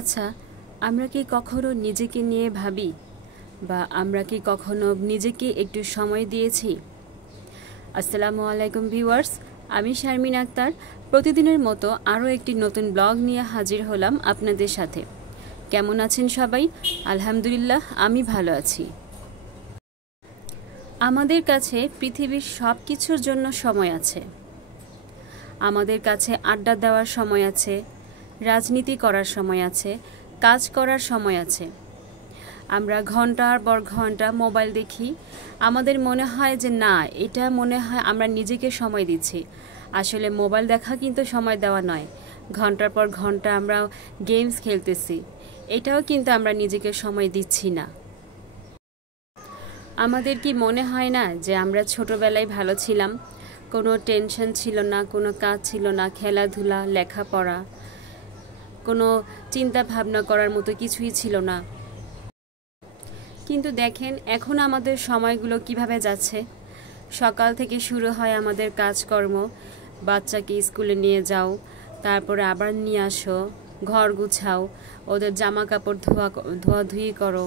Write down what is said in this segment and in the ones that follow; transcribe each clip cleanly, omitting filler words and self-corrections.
আচ্ছা, আমরা কি কখনো নিজেকে নিয়ে ভাবি বা আমরা কি কখনো নিজেকে একটু সময় দিয়েছি? আসসালামু আলাইকুম ভিউয়ার্স, আমি শারমিন আক্তার। প্রতিদিনের মতো আরও একটি নতুন ব্লগ নিয়ে হাজির হলাম আপনাদের সাথে। কেমন আছেন সবাই? আলহামদুলিল্লাহ, আমি ভালো আছি। আমাদের কাছে পৃথিবীর সব কিছুর জন্য সময় আছে। আমাদের কাছে আড্ডা দেওয়ার সময় আছে, রাজনীতি করার সময় আছে, কাজ করার সময় আছে। আমরা ঘন্টার পর ঘন্টা মোবাইল দেখি। আমাদের মনে হয় যে না, এটা মনে হয় আমরা নিজেকে সময় দিচ্ছি। আসলে মোবাইল দেখা কিন্তু সময় দেওয়া নয়। ঘন্টার পর ঘন্টা আমরা গেমস খেলতেছি, এটাও কিন্তু আমরা নিজেকে সময় দিচ্ছি না। আমাদের কি মনে হয় না যে আমরা ছোটবেলায় ভালো ছিলাম? কোনো টেনশন ছিল না, কোনো কাজ ছিল না, খেলাধুলা, লেখাপড়া, কোনো চিন্তা ভাবনা করার মতো কিছুই ছিল না। কিন্তু দেখেন এখন আমাদের সময়গুলো কিভাবে যাচ্ছে। সকাল থেকে শুরু হয় আমাদের কাজকর্ম, বাচ্চাকে স্কুলে নিয়ে যাও, তারপরে আবার নিয়ে আসো, ঘর গুছাও, ওদের জামা কাপড় ধোয়াধুয়ি করো,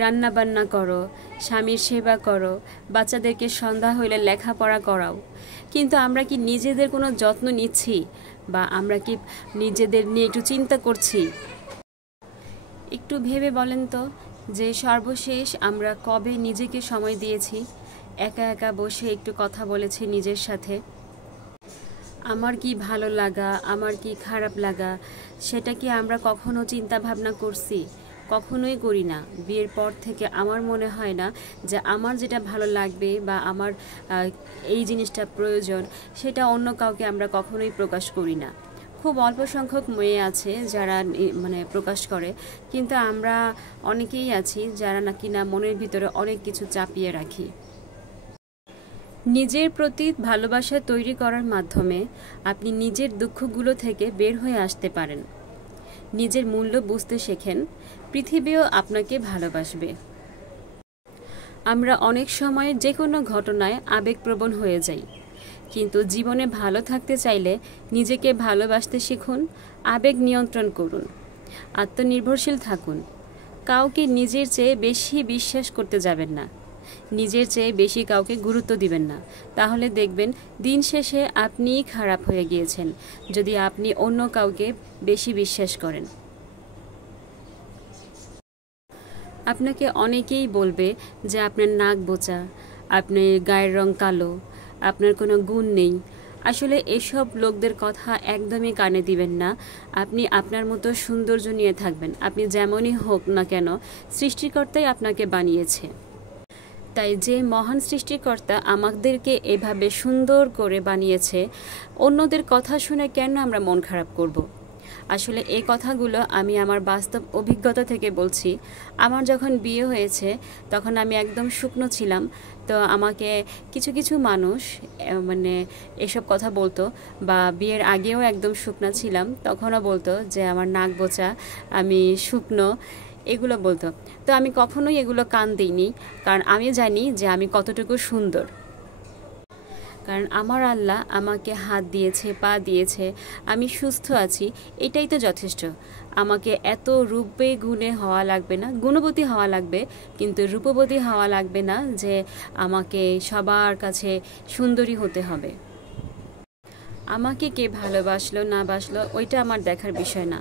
রান্না বান্না করো, স্বামীর সেবা করো, বাচ্চাদেরকে সন্ধ্যা হইলে লেখাপড়া করাও। কিন্তু আমরা কি নিজেদের কোনো যত্ন নিচ্ছি বা আমরা কি নিজেদের নিয়ে একটু চিন্তা করছি? একটু ভেবে বলেন তো যে সর্বশেষ আমরা কবে নিজেকে সময় দিয়েছি, একা একা বসে একটু কথা বলেছি নিজের সাথে। আমার কি ভালো লাগা, আমার কি খারাপ লাগা, সেটা কি আমরা কখনো চিন্তা ভাবনা করছি? কখনোই করি না। বিয়ের পর থেকে আমার মনে হয় না যে আমার যেটা ভালো লাগবে বা আমার এই জিনিসটা প্রয়োজন, সেটা অন্য কাউকে আমরা কখনোই প্রকাশ করি না। খুব অল্প সংখ্যক মেয়ে আছে যারা প্রকাশ করে, কিন্তু আমরা অনেকেই আছি যারা নাকি না মনের ভিতরে অনেক কিছু চাপিয়ে রাখি। নিজের প্রতি ভালোবাসা তৈরি করার মাধ্যমে আপনি নিজের দুঃখগুলো থেকে বের হয়ে আসতে পারেন। নিজের মূল্য বুঝতে শেখেন, পৃথিবীও আপনাকে ভালোবাসবে। আমরা অনেক সময় যে কোনো ঘটনায় আবেগপ্রবণ হয়ে যাই, কিন্তু জীবনে ভালো থাকতে চাইলে নিজেকে ভালোবাসতে শিখুন, আবেগ নিয়ন্ত্রণ করুন, আত্মনির্ভরশীল থাকুন। কাউকে নিজের চেয়ে বেশি বিশ্বাস করতে যাবেন না, নিজের চেয়ে বেশি কাউকে গুরুত্ব দিবেন না। তাহলে দেখবেন দিন শেষে আপনিই খারাপ হয়ে গিয়েছেন যদি আপনি অন্য কাউকে বেশি বিশ্বাস করেন। আপনাকে অনেকেই বলবে যে আপনার নাক বোঁচা, আপনার গায়ের রং কালো, আপনার কোনো গুণ নেই। আসলে এসব লোকদের কথা একদমই কানে দিবেন না। আপনি আপনার মতো সৌন্দর্য নিয়ে থাকবেন। আপনি যেমনই হোক না কেন, সৃষ্টিকর্তাই আপনাকে বানিয়েছে। তাই যে মহান সৃষ্টিকর্তা আমাদেরকে এভাবে সুন্দর করে বানিয়েছে, অন্যদের কথা শুনে কেন আমরা মন খারাপ করব? আসলে এই কথাগুলো আমি আমার বাস্তব অভিজ্ঞতা থেকে বলছি। আমার যখন বিয়ে হয়েছে তখন আমি একদম শুকনো ছিলাম। তো আমাকে কিছু কিছু মানুষ এসব কথা বলতো, বা বিয়ের আগেও একদম শুকনা ছিলাম তখনও বলতো যে আমার নাক বোঁচা, আমি শুকনো, এগুলো বলতো। তো আমি কখনোই এগুলো কান দিইনি, কারণ আমি জানি যে আমি কতটুকু সুন্দর। কারণ আমার আল্লাহ আমাকে হাত দিয়েছে, পা দিয়েছে, আমি সুস্থ আছি, এটাই তো যথেষ্ট। আমাকে এত রূপে গুণে হওয়া লাগবে না, গুণবতী হওয়া লাগবে, কিন্তু রূপবতী হওয়া লাগবে না যে আমাকে সবার কাছে সুন্দরী হতে হবে। আমাকে কে ভালোবাসলো না বাসলো ওইটা আমার দেখার বিষয় না।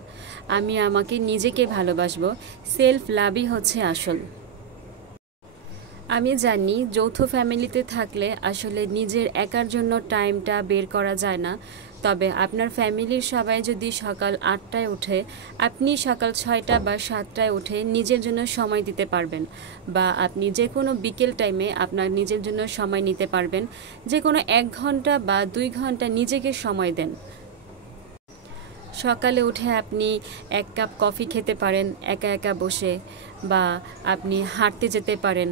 আমি আমাকে নিজেকে ভালোবাসবো। সেলফ লাভই হচ্ছে আসল। আমি জানি যৌথ ফ্যামিলিতে থাকলে আসলে নিজের একার জন্য টাইমটা বের করা যায় না। তবে আপনার ফ্যামিলির সবাই যদি সকাল 8টায় ওঠে, আপনি সকাল 6টা বা 7টায় উঠে নিজের জন্য সময় দিতে পারবেন, বা আপনি যে কোনো বিকেল টাইমে আপনার নিজের জন্য সময় নিতে পারবেন। যে কোনো 1 ঘন্টা বা 2 ঘন্টা নিজেকে সময় দেন। সকালে উঠে আপনি 1 কাপ কফি খেতে পারেন একা একা বসে, বা আপনি হাঁটতে যেতে পারেন,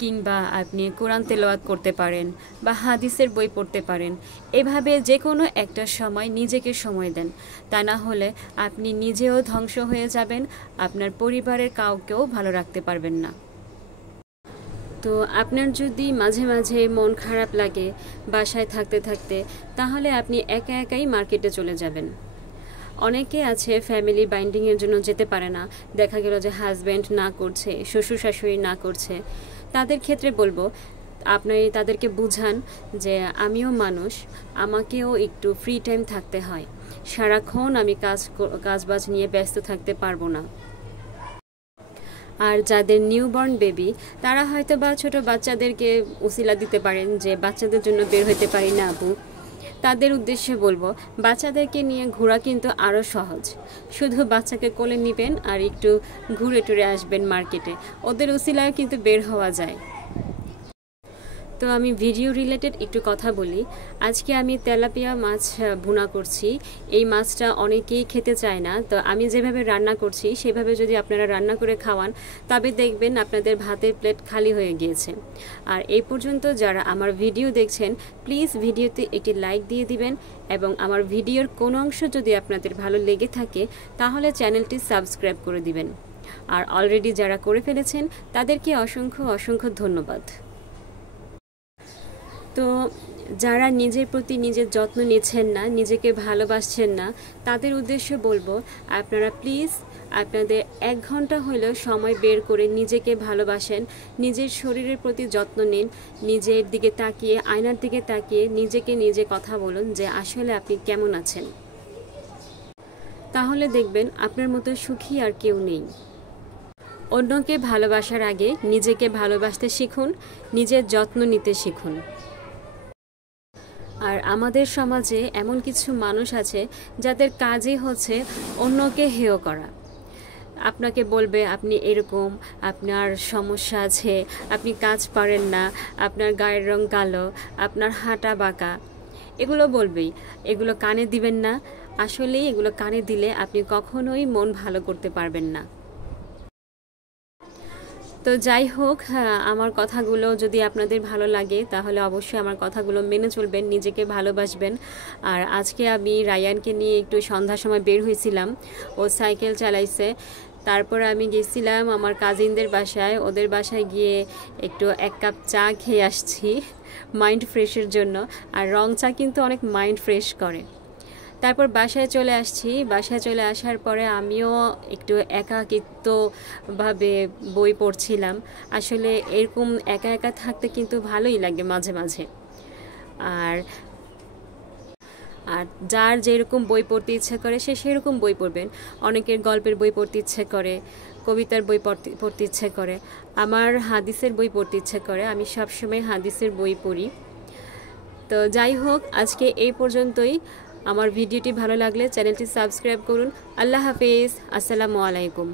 কিংবা আপনি কোরআন তেলাওয়াত করতে পারেন, বা হাদিসের বই পড়তে পারেন। এভাবে যে কোনো একটা সময় নিজেকে সময় দেন। তা না হলে আপনি নিজেও ধ্বংস হয়ে যাবেন, আপনার পরিবারের কাউকেও ভালো রাখতে পারবেন না। তো আপনার যদি মাঝে মাঝে মন খারাপ লাগে বাসায় থাকতে থাকতে, তাহলে আপনি একা একাই মার্কেটে চলে যাবেন। অনেকে আছে ফ্যামিলি বাইন্ডিংয়ের জন্য যেতে পারে না, দেখা গেল যে হাজব্যান্ড না করছে, শ্বশুর শাশুড়ি না করছে। তাদের ক্ষেত্রে বলবো আপনি তাদেরকে বুঝান যে আমিও মানুষ, আমাকেও একটু ফ্রি টাইম থাকতে হয়, সারাক্ষণ আমি কাজবাজ নিয়ে ব্যস্ত থাকতে পারবো না। আর যাদের নিউবর্ন বেবি, তারা হয়তো বা ছোটো বাচ্চাদেরকে উসিলা দিতে পারেন যে বাচ্চাদের জন্য বের হতে পারি না আপু। তাদের উদ্দেশ্যে বলবো বাচ্চাদেরকে নিয়ে ঘোরা কিন্তু আরও সহজ। শুধু বাচ্চাকে কোলে নেবেন আর একটু ঘুরে টুরে আসবেন মার্কেটে, ওদের উসিলায় কিন্তু বের হওয়া যায়। তো আমি ভিডিও রিলেটেড একটু কথা বলি। আজকে আমি তেলাপিয়া মাছ ভুনা করছি। এই মাছটা অনেকেই খেতে চায় না, তো আমি যেভাবে রান্না করছি সেভাবে যদি আপনারা রান্না করে খাওয়ান তবে দেখবেন আপনাদের ভাতের প্লেট খালি হয়ে গিয়েছে। আর এই পর্যন্ত যারা আমার ভিডিও দেখছেন প্লিজ ভিডিওতে একটি লাইক দিয়ে দিবেন, এবং আমার ভিডিওর কোনো অংশ যদি আপনাদের ভালো লেগে থাকে তাহলে চ্যানেলটি সাবস্ক্রাইব করে দিবেন। আর অলরেডি যারা করে ফেলেছেন তাদেরকে অসংখ্য অসংখ্য ধন্যবাদ। তো যারা নিজের প্রতি নিজের যত্ন নিচ্ছেন না, নিজেকে ভালোবাসছেন না, তাদের উদ্দেশ্যে বলবো আপনারা প্লিজ আপনাদের 1 ঘন্টা হলেও সময় বের করে নিজেকে ভালোবাসেন, নিজের শরীরের প্রতি যত্ন নিন, নিজের দিকে তাকিয়ে, আয়নার দিকে তাকিয়ে নিজেকে নিজে কথা বলুন যে আসলে আপনি কেমন আছেন। তাহলে দেখবেন আপনার মতো সুখী আর কেউ নেই। অন্যকে ভালোবাসার আগে নিজেকে ভালোবাসতে শিখুন, নিজের যত্ন নিতে শিখুন। আর আমাদের সমাজে এমন কিছু মানুষ আছে যাদের কাজই হচ্ছে অন্যকে হেয় করা। আপনাকে বলবে আপনি এরকম, আপনার সমস্যা আছে, আপনি কাজ পারেন না, আপনার গায়ের রং কালো, আপনার হাঁটা বাঁকা, এগুলো বলবেই। এগুলো কানে দিবেন না। আসলেই এগুলো কানে দিলে আপনি কখনোই মন ভালো করতে পারবেন না। তো যাই হোক, আমার কথাগুলো যদি আপনাদের ভালো লাগে তাহলে অবশ্যই আমার কথাগুলো মেনে চলবেন, নিজেকে ভালোবাসবেন। আর আজকে আমি রায়ানকে নিয়ে একটু সন্ধ্যার সময় বের হয়েছিলাম, ও সাইকেল চালাইছে। তারপর আমি গেছিলাম আমার কাজিনদের বাসায়, ওদের বাসায় গিয়ে একটু 1 কাপ চা খেয়ে আসছি মাইন্ড ফ্রেশের জন্য। আর রং চা কিন্তু অনেক মাইন্ড ফ্রেশ করে। তারপর বাসায় চলে আসছি। বাসায় চলে আসার পরে আমিও একটু একাকিত্বভাবে বই পড়ছিলাম। আসলে এরকম একা একা থাকতে কিন্তু ভালোই লাগে মাঝে মাঝে। আর আর যার যেরকম বই পড়তে ইচ্ছে করে সে সেরকম বই পড়বেন। অনেকের গল্পের বই পড়তে ইচ্ছে করে, কবিতার বই পড়তে ইচ্ছে করে, আমার হাদিসের বই পড়তে ইচ্ছে করে। আমি সবসময় হাদিসের বই পড়ি। তো যাই হোক, আজকে এই পর্যন্তই। আমার ভিডিওটি ভালো লাগলে চ্যানেলটি সাবস্ক্রাইব করুন। আল্লাহ হাফেজ, আসসালামু আলাইকুম।